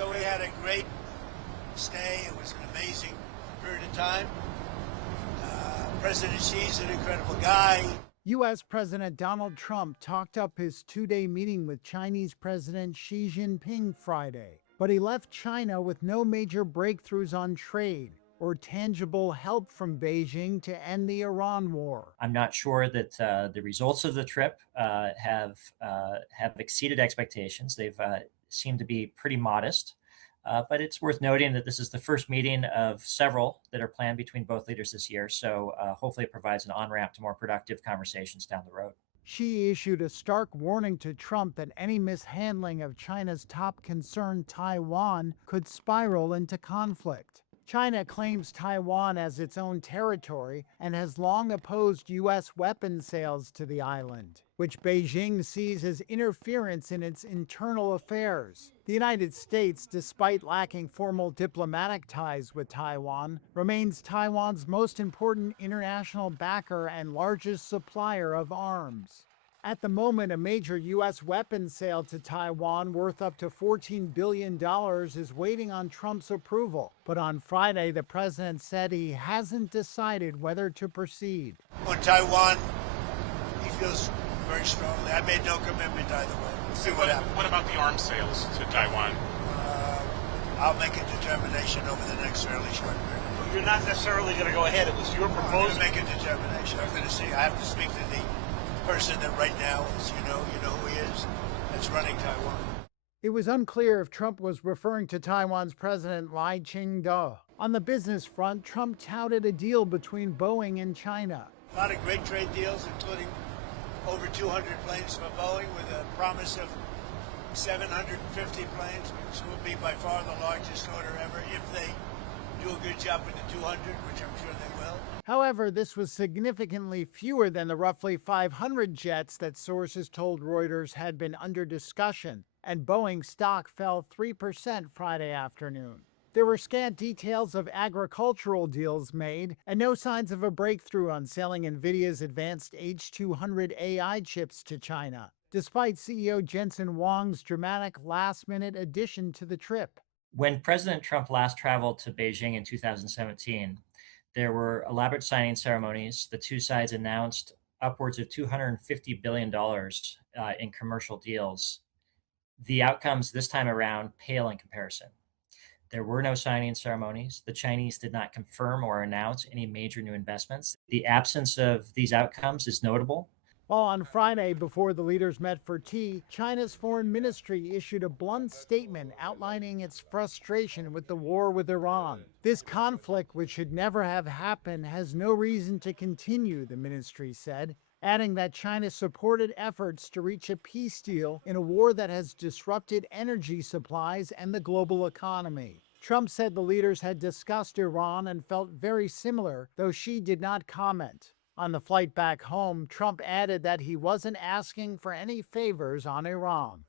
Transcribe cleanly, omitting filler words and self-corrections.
So we had a great stay. It was an amazing period of time. President Xi's an incredible guy. U.S. President Donald Trump talked up his two-day meeting with Chinese President Xi Jinping Friday, but he left China with no major breakthroughs on trade or tangible help from Beijing to end the Iran war. I'm not sure that the results of the trip have exceeded expectations. They've seemed to be pretty modest, but it's worth noting that this is the first meeting of several that are planned between both leaders this year. So hopefully it provides an on-ramp to more productive conversations down the road. Xi issued a stark warning to Trump that any mishandling of China's top concern, Taiwan, could spiral into conflict. China claims Taiwan as its own territory and has long opposed U.S. weapons sales to the island, which Beijing sees as interference in its internal affairs. The United States, despite lacking formal diplomatic ties with Taiwan, remains Taiwan's most important international backer and largest supplier of arms. At the moment, a major U.S. weapons sale to Taiwan worth up to $14 billion is waiting on Trump's approval. But on Friday, the president said he hasn't decided whether to proceed. On Taiwan, he feels very strongly. I made no commitment either way. We'll see what happens. What about the arms sales to Taiwan? I'll make a determination over the next fairly short period. You're not necessarily going to go ahead. It was your proposal. I'm going to make a determination. I'm going to see. I have to speak to the person that right now is, you know who he is, that's running Taiwan. It was unclear if Trump was referring to Taiwan's President Lai Ching-te. On the business front, Trump touted a deal between Boeing and China. A lot of great trade deals, including over 200 planes for Boeing with a promise of 750 planes, which will be by far the largest order ever if they do a good job with the 200, which I'm sure they will. However, this was significantly fewer than the roughly 500 jets that sources told Reuters had been under discussion, and Boeing stock fell 3% Friday afternoon. There were scant details of agricultural deals made, and no signs of a breakthrough on selling NVIDIA's advanced H200 AI chips to China, despite CEO Jensen Huang's dramatic last-minute addition to the trip. When President Trump last traveled to Beijing in 2017, there were elaborate signing ceremonies. The two sides announced upwards of $250 billion in commercial deals. The outcomes this time around pale in comparison. There were no signing ceremonies. The Chinese did not confirm or announce any major new investments. The absence of these outcomes is notable. While on Friday, before the leaders met for tea, China's foreign ministry issued a blunt statement outlining its frustration with the war with Iran. This conflict, which should never have happened, has no reason to continue, the ministry said, adding that China supported efforts to reach a peace deal in a war that has disrupted energy supplies and the global economy. Trump said the leaders had discussed Iran and felt very similar, though Xi did not comment. On the flight back home, Trump added that he wasn't asking for any favors on Iran.